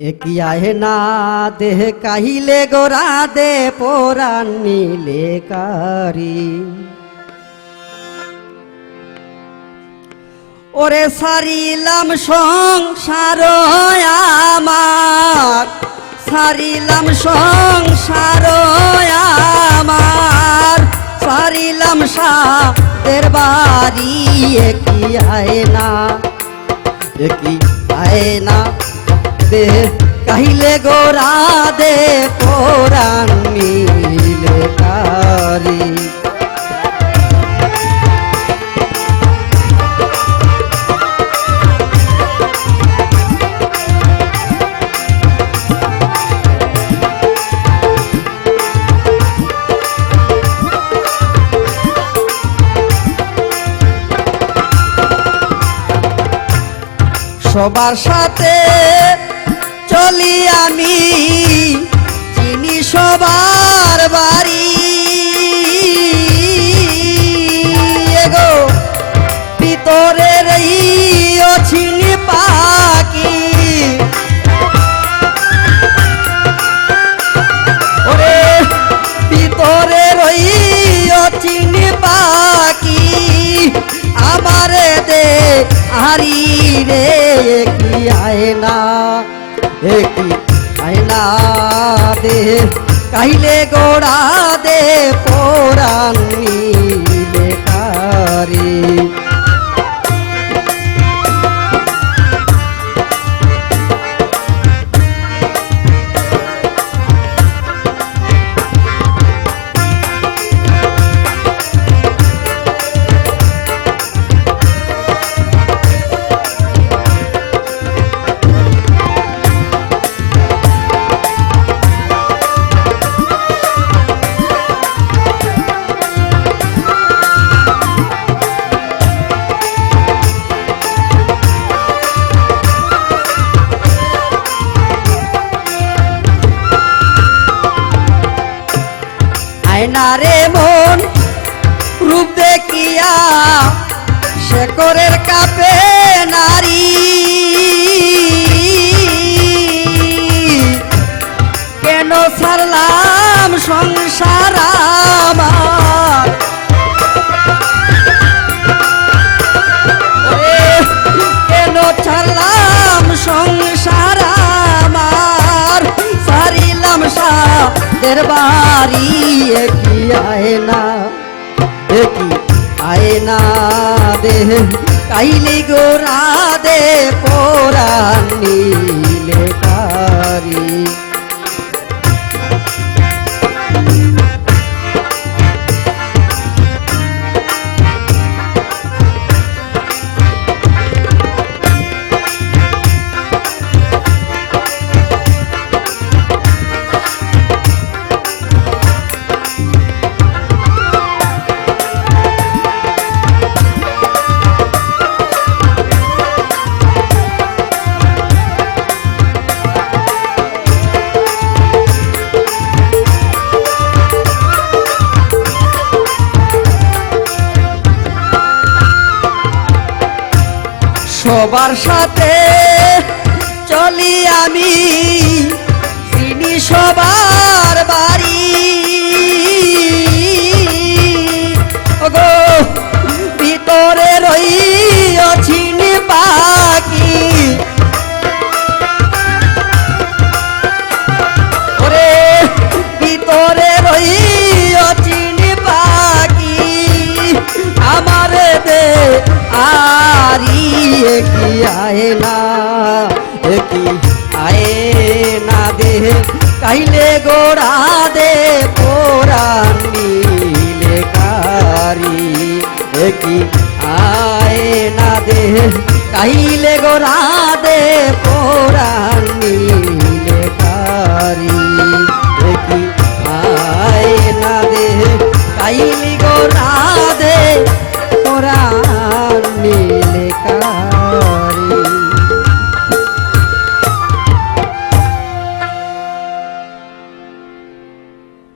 একিয়াহে না দেহ কাহিলে গোরা দে পোরান নিলে কারি ওরে সারিলাম সংসার আমার সারিলাম সংসার আমার সারিলাম সাদের বাড়ি একই আয়না দে কাহিলে গোরা দে পোরান নিলে কারি সবার সাথে চলি আমি চিনি সবার বাড়ি এগো ভিতরের চিনি পাখি ওরে ভিতরের চিনি পাখি আমারে দে হারি রে কি আয়না দে কাইলে গোড়া দে পোরান নিলে কারি আয়নারে মন রূপ দেখিয়া শেকরের কাপে নারী কেন ছাড়লাম সংসার আমার কেন ছাড়লাম সংসার আমার সারিলাম সাদের বাড়ি একই আয়না দে কাইলি গোরা দে পোরান নিলে কারি সবার সাথে চলি আমি চিনি সবার বাড়ি ওগো ভিতরে চিনি পাখি ওরে ভিতরে চিনি পাখি আমারে দে আরি কি আয়না দে কাইলে গোড়া দে পোরান নিলে কারি কি আয়না দে কাইলে গোড়া দে পোরান নিলে কারি কি আয়না দে কাইলে